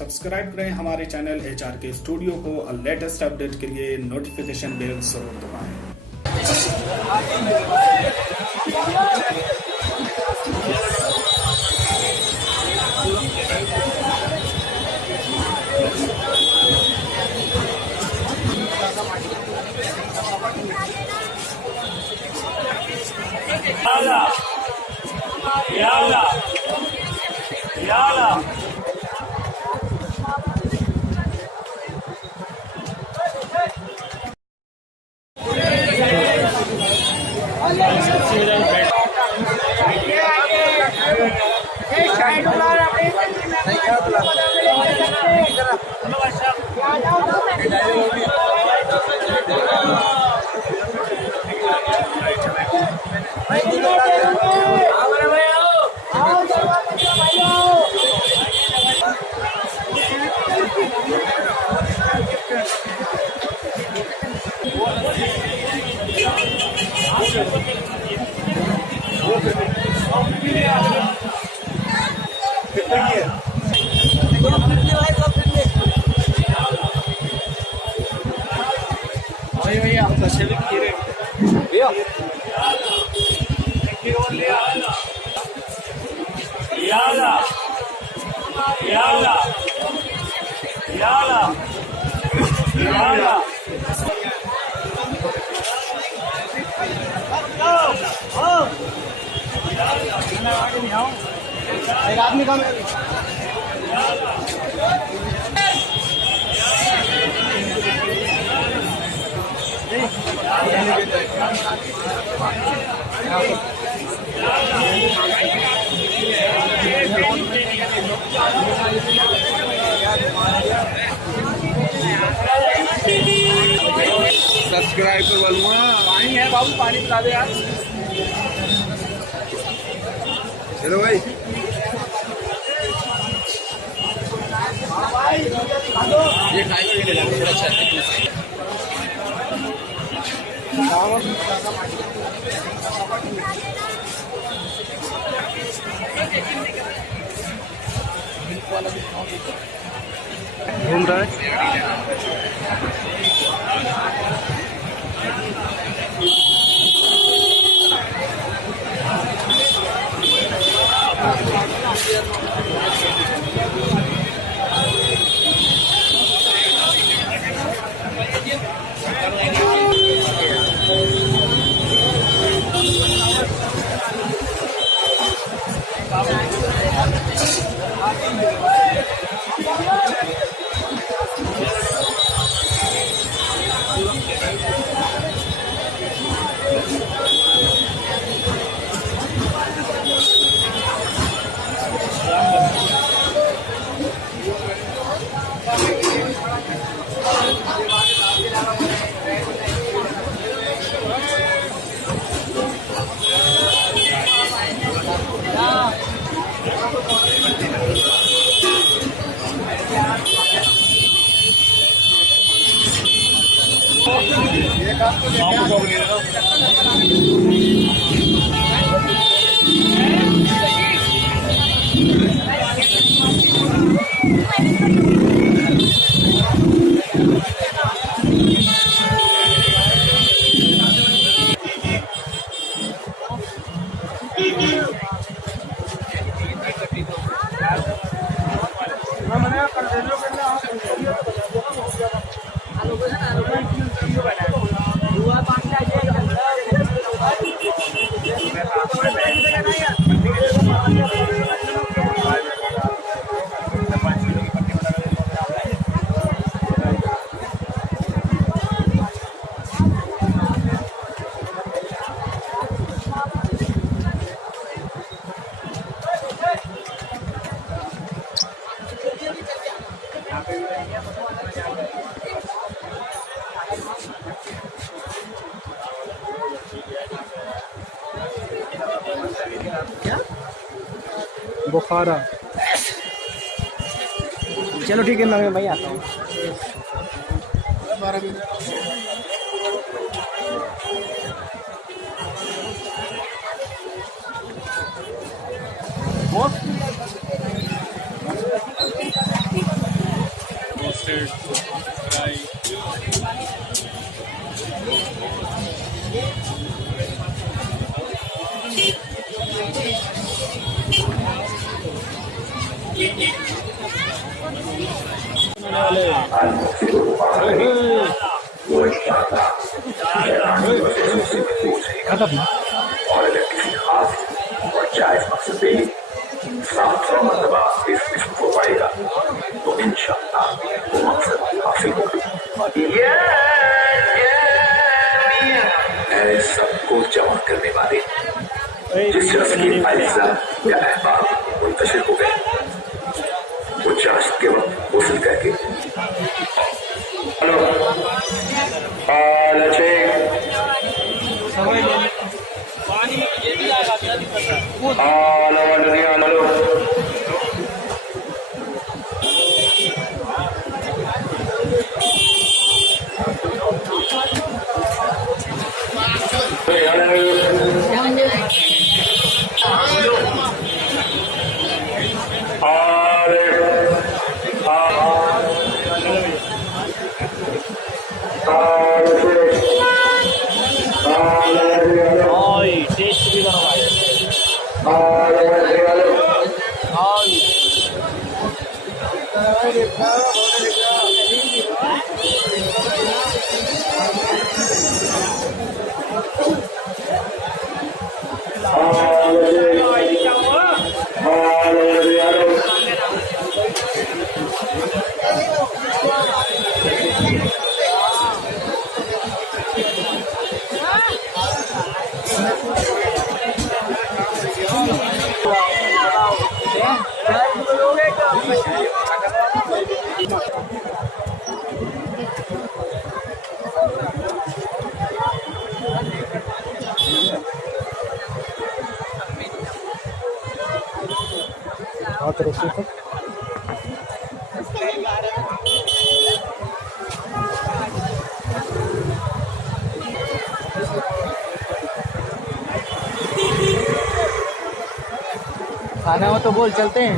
सब्सक्राइब करें हमारे channel HRK studio को और लेटेस्ट अपडेट के लिए नोटिफिकेशन बेल जरूर दबाएं। एक आदमी काम सब्सक्राइब कर बोलूँगा। पानी है बाबू, पानी पिला दे यार। चलो भाई, ये खाएगा ये ले जाओ, थोड़ा अच्छा है। घूम रहा है। बुखारा। चलो ठीक है, मैं भाई आता हूँ। roasted fry. और अगर किसी खास और जायज मकसद से 700 मरतबा इस किस्म को पाएगा तो इंशाअल्लाह वो मकसद हासिल होगा। ऐ सबको जमा करने वाले जिस शख्स की अज्जा या अहबाब मुंतशिर हो गए वो चाश्त के वक्त गुस्ल करके हाथ रखिए तो खाना में तो बोल चलते हैं।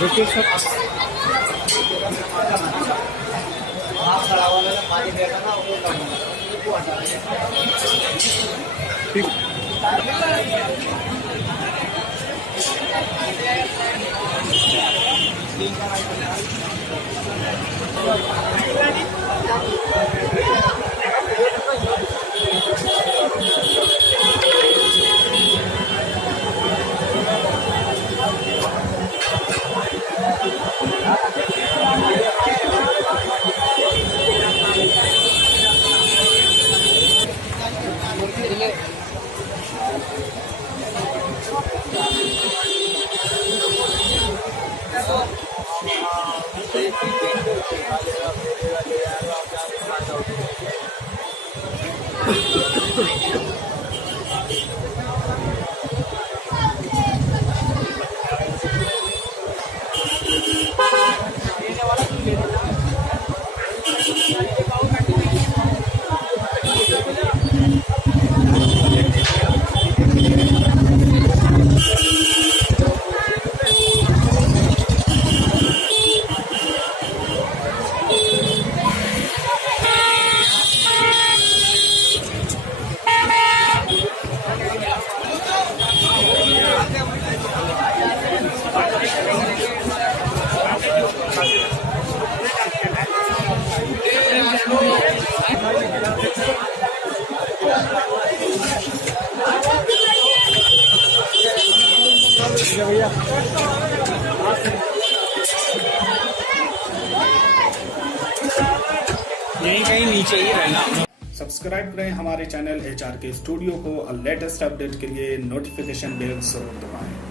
रुकिए सब यहीं कहीं नीचे ही रहना। सब्सक्राइब करें हमारे चैनल HR के स्टूडियो को और लेटेस्ट अपडेट के लिए नोटिफिकेशन बेल जरूर दबाएं।